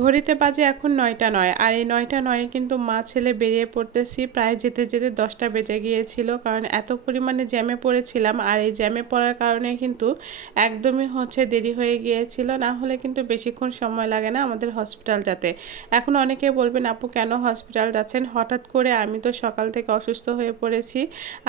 ঘড়িতে বাজে এখন ৯টা ৯ আর এই ৯টা ৯ কিন্তু মা ছেলে বেরিয়ে পড়তেছি। প্রায় যেতে যেতে 10টা বেজে গিয়েছিল, কারণ এত পরিমাণে জ্যামে পড়েছিলাম। আর এই জ্যামে পড়ার কারণে কিন্তু একদমই দেরি হয়ে গিয়েছিল, না হলে কিন্তু বেশিক্ষণ সময় লাগে না আমাদের হসপিটাল যেতে। এখন অনেকে বলবেন আপু কেন হসপিটাল যাচ্ছেন হঠাৎ করে? আমি তো সকাল থেকে অসুস্থ হয়ে পড়েছি,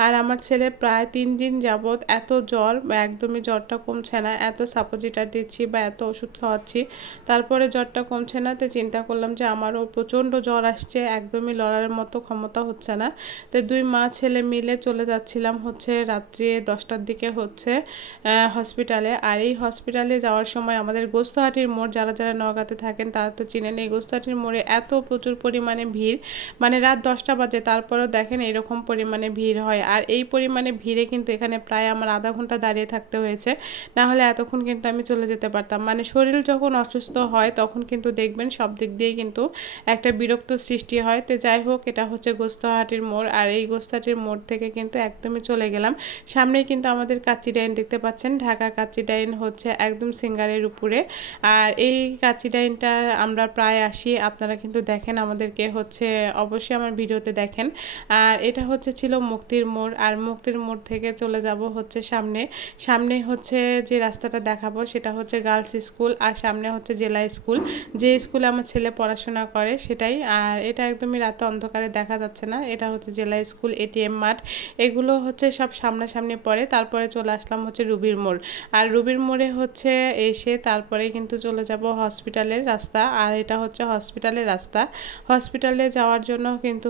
আর আমার ছেলে প্রায় 3 দিন যাবৎ এত জ্বর, একদমই জ্বরটা কমছে না। এত সাপোজিটার দিচ্ছি বা এত ওষুধ খাওয়াচ্ছি, তারপরে জ্বরটা কমছে না। তো চিন্তা করলাম যে আমারও প্রচণ্ড জ্বর আসছে, একদমই লড়ার মতো ক্ষমতা হচ্ছে না। তো দুই মা ছেলে মিলে চলে যাচ্ছিলাম রাত্রি 10টার দিকে হসপিটালে। আর এই হসপিটালে যাওয়ার সময় আমাদের গোস্তহাটির মোড়, যারা যারা নওগাঁতে থাকেন তারা তো চিনেন, এই গোস্তহাটির মোড়ে এত প্রচুর পরিমাণে ভিড়, মানে রাত 10টা বাজে তারপরেও দেখেন এরকম পরিমাণে ভিড় হয়। আর এই পরিমাণে ভিড়ে কিন্তু এখানে প্রায় আমার আধা ঘন্টা দাঁড়িয়ে থাকতে হয়েছে, না হলে এতক্ষণ কিন্তু আমি চলে যেতে পারতাম। মানে শরীর যখন অসুস্থ হয় তখন কিন্তু দেখবেন সব দিক দিয়ে কিন্তু একটা বিরক্ত সৃষ্টি হয়। তো যাই হোক, এটা গোস্তহাটির মোড়, আর এই গোস্তহাটির মোড় থেকে কিন্তু একদমই চলে গেলাম। সামনেই কিন্তু আমাদের কাচ্চি ডাইন দেখতে পাচ্ছেন, ঢাকা কাচ্চি ডাইন একদম সিঙ্গারের উপরে। আর এই কাচ্চি ডাইনটা আমরা প্রায় আসি, আপনারা কিন্তু দেখেন আমাদেরকে অবশ্যই আমার ভিডিওতে দেখেন। আর এটা ছিল মুক্তির মোড়, আর মুক্তির মোড় থেকে চলে যাব সামনে। সামনে যে রাস্তাটা দেখাবো সেটা গার্লস স্কুল, আর সামনে জেলা স্কুল, যে স্কুলে আমার ছেলে পড়াশোনা করে সেটাই। আর এটা একদমই রাতে অন্ধকারে দেখা যাচ্ছে না, এটা জেলা স্কুল, এটিএম মাঠ, এগুলো সব সামনাসামনি পড়ে। তারপরে চলে আসলাম রুবির মোড়, আর রুবির মোড়ে এসে তারপরে কিন্তু চলে যাব হসপিটালের রাস্তা। আর এটা হসপিটালের রাস্তা। হসপিটালে যাওয়ার জন্য কিন্তু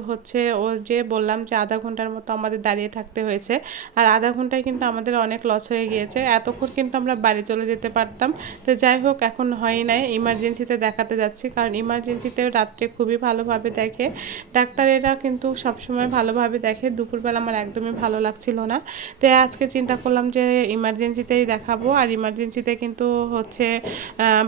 ও যে বললাম যে আধা ঘন্টার মতো আমাদের দাঁড়িয়ে থাকতে হয়েছে, আর আধা ঘন্টায় কিন্তু আমাদের অনেক লস হয়ে গিয়েছে। এতক্ষণ কিন্তু আমরা বাড়ি চলে যেতে পারতাম। তো যাই হোক, এখন হয় নাই, ইমার্জেন্সিতে দেখাতে যাচ্ছি, কারণ ইমার্জেন্সিতে রাত্রে খুবই ভালোভাবে দেখে ডাক্তারেরা, কিন্তু সবসময় ভালোভাবে দেখে। দুপুরবেলা আমার একদমই ভালো লাগছিল না, তো আজকে চিন্তা করলাম যে ইমার্জেন্সিতেই দেখাবো। আর ইমার্জেন্সিতে কিন্তু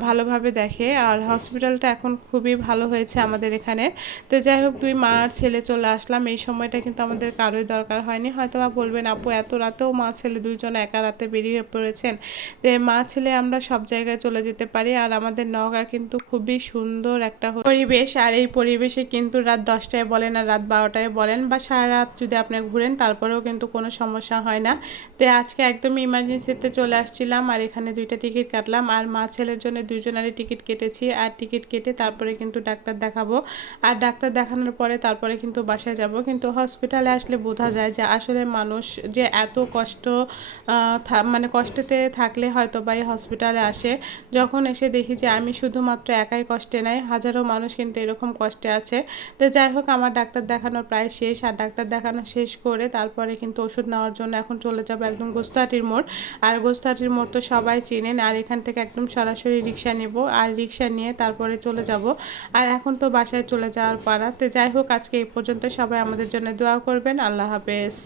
ভালোভাবে দেখে, আর হসপিটালটা এখন খুবই ভালো হয়েছে আমাদের এখানে। তো যাই হোক, দুই মা আর ছেলে চলে আসলাম। এই সময়টা কিন্তু আমাদের কারোই দরকার হয়নি। হয়তো বা বলবেন আপু এত রাতেও মা ছেলে দুইজন একা রাতে বেরিয়ে পড়েছেন। মা ছেলে আমরা সব জায়গায় চলে যেতে পারি, আর আমাদের নওগাঁ কিন্তু খুবই সুন্দর একটা পরিবেশ। আর এই পরিবেশে কিন্তু রাত 10টায় বলেন আর রাত 12টায় বলেন বা সারা রাত যদি আপনি ঘুরেন তারপরেও কিন্তু কোনো সমস্যা হয় না। তো আজকে একদম ইমার্জেন্সিতে চলে আসছিলাম, আর এখানে 2টা টিকিট কাটলাম, আর মা ছেলের জন্য দুইজনারই টিকিট কেটেছি। আর টিকিট কেটে তারপরে কিন্তু ডাক্তার দেখাবো, আর ডাক্তার দেখানোর পরে তারপরে কিন্তু বাসায় যাব। কিন্তু হসপিটালে আসলে বোঝা যায় যে আসলে মানুষ যে এত কষ্ট, মানে কষ্টেতে থাকলে হয়তো বা এই হসপিটালে আসে। যখন এসে দেখি যে আমি শুধুমাত্র একাই কষ্টে নাই, হাজারো মানুষ কিন্তু এরকম কষ্টে আছে। তো যাই হোক, আমার ডাক্তার দেখানোর প্রায় শেষ, আর ডাক্তার দেখানো শেষ করে তারপরে কিন্তু ওষুধ নেওয়ার জন্য এখন চলে যাবো একদম গোস্তহাটির মোড়। আর গোস্তহাটির মোড় তো সবাই চিনেন, আর এখান থেকে একদম সরাসরি রিক্সা নেব, আর রিক্সা নিয়ে তারপরে চলে যাব। আর এখন তো বাসায় চলে যাওয়ার পালা। তো যাই হোক, আজকে এই পর্যন্ত। সবাই আমাদের জন্য দোয়া করবেন। আল্লাহ হাফেজ।